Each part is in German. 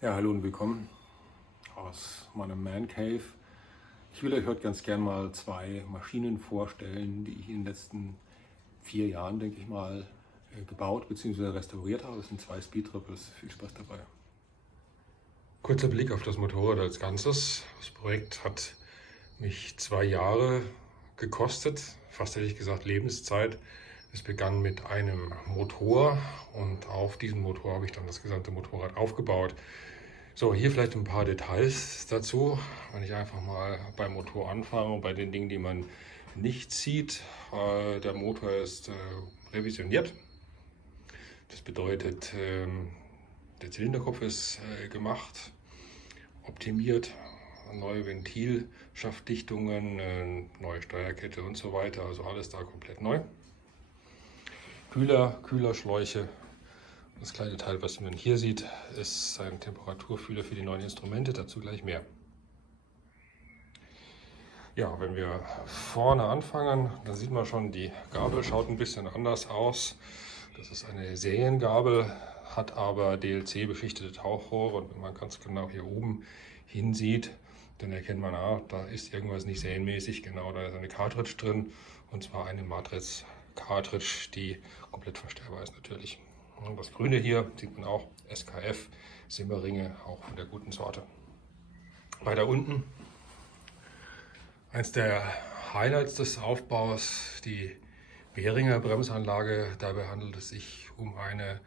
Ja, hallo und willkommen aus meinem Man Cave. Ich will euch heute ganz gern mal zwei Maschinen vorstellen, die ich in den letzten 4 Jahren, denke ich mal, gebaut bzw. restauriert habe. Es sind zwei Speed Triples. Viel Spaß dabei. Kurzer Blick auf das Motorrad als Ganzes. Das Projekt hat mich 2 Jahre gekostet, fast hätte ich gesagt Lebenszeit. Es begann mit einem Motor und auf diesem Motor habe ich dann das gesamte Motorrad aufgebaut. So, hier vielleicht ein paar Details dazu, wenn ich einfach mal beim Motor anfange, bei den Dingen, die man nicht sieht. Der Motor ist revisioniert. Das bedeutet, der Zylinderkopf ist gemacht, optimiert, neue Ventilschaftdichtungen, neue Steuerkette und so weiter. Also alles da komplett neu. Kühlerschläuche. Das kleine Teil, was man hier sieht, ist ein Temperaturfühler für die neuen Instrumente. Dazu gleich mehr. Ja, wenn wir vorne anfangen, dann sieht man schon, die Gabel schaut ein bisschen anders aus. Das ist eine Seriengabel, hat aber DLC-beschichtete Tauchrohre und wenn man ganz genau hier oben hinsieht, dann erkennt man, da ist irgendwas nicht serienmäßig. Genau, da ist eine Cartridge drin und zwar eine Matrix Cartridge, die komplett verstellbar ist natürlich. Und das Grüne hier sieht man auch, SKF Simmeringe, auch von der guten Sorte. Weiter unten eins der Highlights des Aufbaus, die Behringer Bremsanlage. Dabei handelt es sich um eine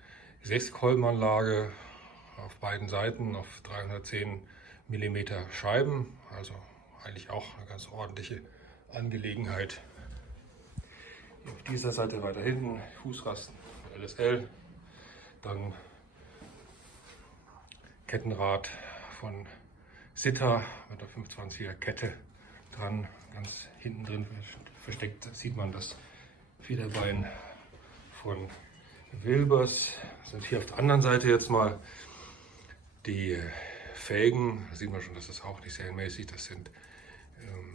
6-Kolbenanlage auf beiden Seiten auf 310 mm Scheiben, also eigentlich auch eine ganz ordentliche Angelegenheit. Auf dieser Seite weiter hinten Fußrasten LSL, dann Kettenrad von Sitter mit der 25er Kette dran, ganz hinten drin versteckt sieht man das Federbein von Wilbers. Sind hier auf der anderen Seite jetzt mal die Felgen, da sieht man schon, das ist auch nicht serienmäßig, das sind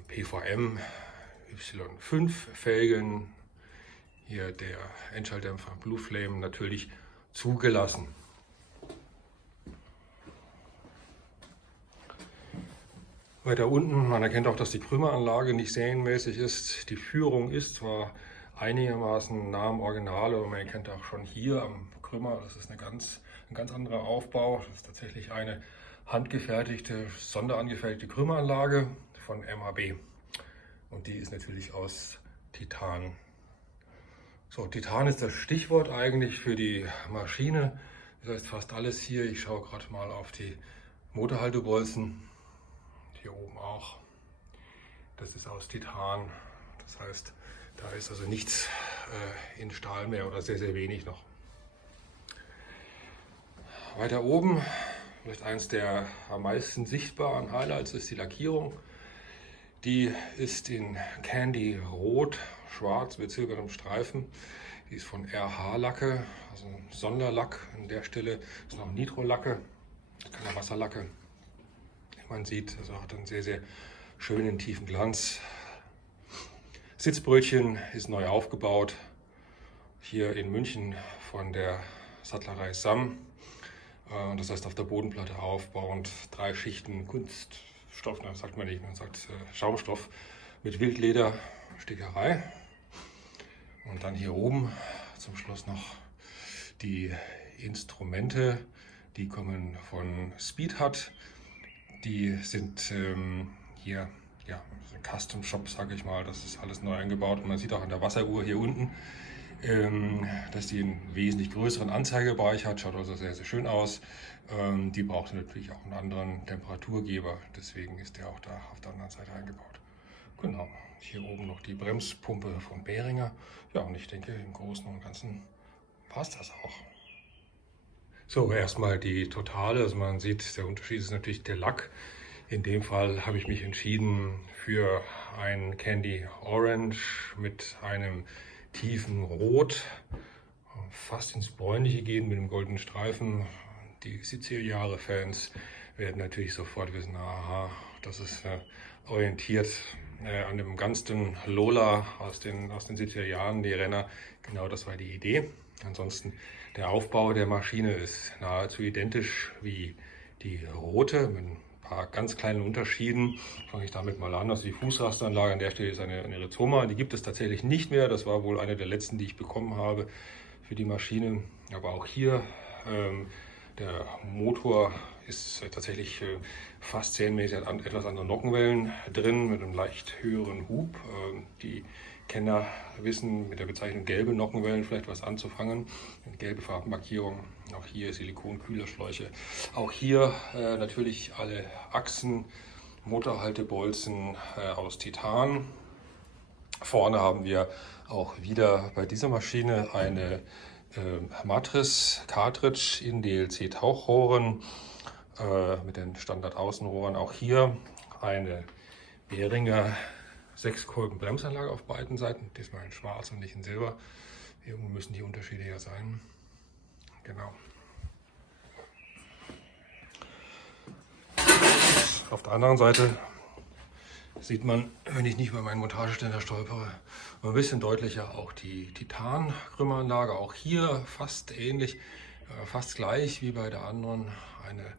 PVM Y5 Felgen. Hier der Endschalldämpfer Blue Flame natürlich zugelassen. Weiter unten, man erkennt auch, dass die Krümmeranlage nicht serienmäßig ist. Die Führung ist zwar einigermaßen nah am Original, aber man erkennt auch schon hier am Krümmer, das ist ein ganz anderer Aufbau. Das ist tatsächlich eine handgefertigte, sonderangefertigte Krümmeranlage von MHB. Und die ist natürlich aus Titan. So, Titan ist das Stichwort eigentlich für die Maschine. Das heißt fast alles hier. Ich schaue gerade mal auf die Motorhaltebolzen. Hier oben auch. Das ist aus Titan. Das heißt, da ist also nichts in Stahl mehr oder sehr, sehr wenig noch. Weiter oben, vielleicht eins der am meisten sichtbaren Highlights ist die Lackierung. Die ist in Candy Rot, schwarz mit silbernem Streifen. Die ist von RH Lacke, also ein Sonderlack an der Stelle. Das ist noch Nitro-Lacke, keine Wasserlacke. Man sieht, also hat einen sehr, sehr schönen tiefen Glanz. Sitzbrötchen ist neu aufgebaut, hier in München von der Sattlerei Sam. Das heißt auf der Bodenplatte aufbauend 3 Schichten Kunststoff, das sagt man nicht, man sagt Schaumstoff mit Wildleder, Stickerei. Und dann hier oben zum Schluss noch die Instrumente, die kommen von Speedhut. Die sind hier, ja, ein Custom Shop, sage ich mal. Das ist alles neu eingebaut. Und man sieht auch an der Wasseruhr hier unten, dass die einen wesentlich größeren Anzeigebereich hat. Schaut also sehr, sehr schön aus. Die braucht natürlich auch einen anderen Temperaturgeber. Deswegen ist der auch da auf der anderen Seite eingebaut. Genau. Hier oben noch die Bremspumpe von Behringer. Ja, und ich denke, im Großen und Ganzen war es das auch. So, erstmal die Totale. Also man sieht, der Unterschied ist natürlich der Lack. In dem Fall habe ich mich entschieden für ein Candy Orange mit einem tiefen Rot. Fast ins Bräunliche gehen mit dem goldenen Streifen. Die Siziliare-Fans werden natürlich sofort wissen, aha, das ist orientiert an dem ganzen Lola aus den Sizilianern, die Renner. Genau, das war die Idee. Ansonsten der Aufbau der Maschine ist nahezu identisch wie die rote mit ein paar ganz kleinen Unterschieden. Fange ich damit mal an. Also die Fußrasteranlage an der Stelle ist eine Rizoma. Die gibt es tatsächlich nicht mehr. Das war wohl eine der letzten, die ich bekommen habe für die Maschine. Aber auch hier der Motor ist tatsächlich fast serienmäßig, hat etwas andere Nockenwellen drin mit einem leicht höheren Hub. Die Kenner wissen mit der Bezeichnung gelbe Nockenwellen vielleicht was anzufangen. Gelbe Farbmarkierung. Auch hier Silikonkühlerschläuche. Auch hier natürlich alle Achsen, Motorhaltebolzen aus Titan. Vorne haben wir auch wieder bei dieser Maschine eine Matriz Cartridge in DLC Tauchrohren mit den Standard Außenrohren. Auch hier eine Behringer 6-Kolben-Bremsanlage auf beiden Seiten, diesmal in schwarz und nicht in silber. Irgendwo müssen die Unterschiede ja sein. Genau. Auf der anderen Seite sieht man, wenn ich nicht über meinen Montageständer stolpere, ein bisschen deutlicher auch die Titan-Krümmeranlage. Auch hier fast ähnlich, fast gleich wie bei der anderen. Eine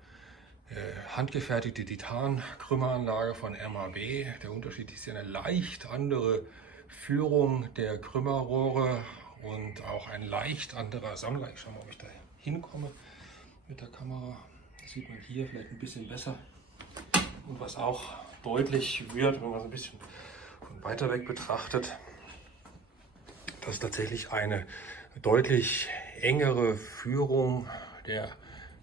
handgefertigte Titan-Krümmeranlage von MAB. Der Unterschied ist hier eine leicht andere Führung der Krümmerrohre und auch ein leicht anderer Sammler. Ich schaue mal, ob ich da hinkomme mit der Kamera. Das sieht man hier vielleicht ein bisschen besser. Und was auch deutlich wird, wenn man es ein bisschen von weiter weg betrachtet, dass tatsächlich eine deutlich engere Führung der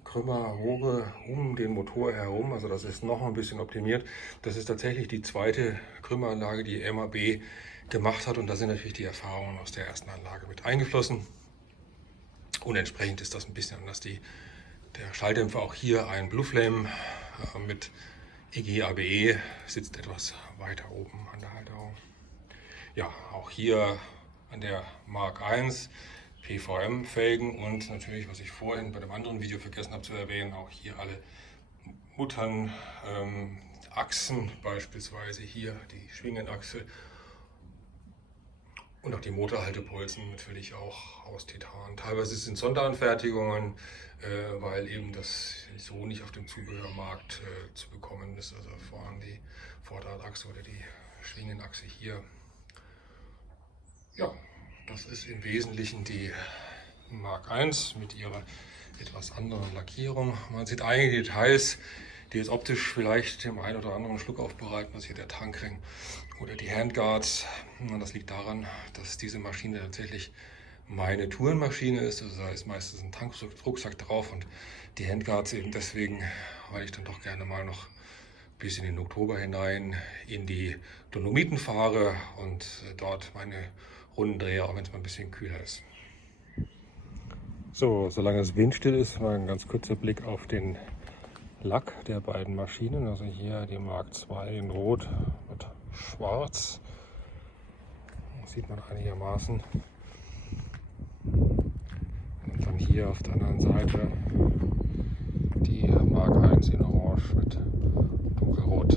Krümmerrohre um den Motor herum, also das ist noch ein bisschen optimiert. Das ist tatsächlich die zweite Krümmeranlage, die MAB gemacht hat, und da sind natürlich die Erfahrungen aus der ersten Anlage mit eingeflossen. Und entsprechend ist das ein bisschen anders. Der Schalldämpfer, auch hier ein Blue Flame mit EG-ABE, sitzt etwas weiter oben an der Halterung. Ja, auch hier an der Mark I PVM-Felgen und natürlich, was ich vorhin bei dem anderen Video vergessen habe zu erwähnen, auch hier alle Muttern, Achsen, beispielsweise hier die Schwingenachse und auch die Motorhaltebolzen natürlich auch aus Titan. Teilweise sind Sonderanfertigungen, weil eben das so nicht auf dem Zubehörmarkt zu bekommen ist. Also vorne die Vorderradachse oder die Schwingenachse hier. Ja, das ist im Wesentlichen die Mark I mit ihrer etwas anderen Lackierung. Man sieht einige Details, die jetzt optisch vielleicht dem einen oder anderen Schluck aufbereiten. Das ist hier der Tankring oder die Handguards. Und das liegt daran, dass diese Maschine tatsächlich meine Tourenmaschine ist. Also da ist meistens ein Tankrucksack drauf und die Handguards eben deswegen, weil ich dann doch gerne mal noch bis in den Oktober hinein in die Dolomiten fahre und dort meine Runden drehe, auch wenn es mal ein bisschen kühler ist. So, solange es windstill ist, mal ein ganz kurzer Blick auf den Lack der beiden Maschinen. Also hier die Mark II in Rot und Schwarz. Das sieht man einigermaßen. Und dann hier auf der anderen Seite die Mark I in Orange mit Dunkelrot.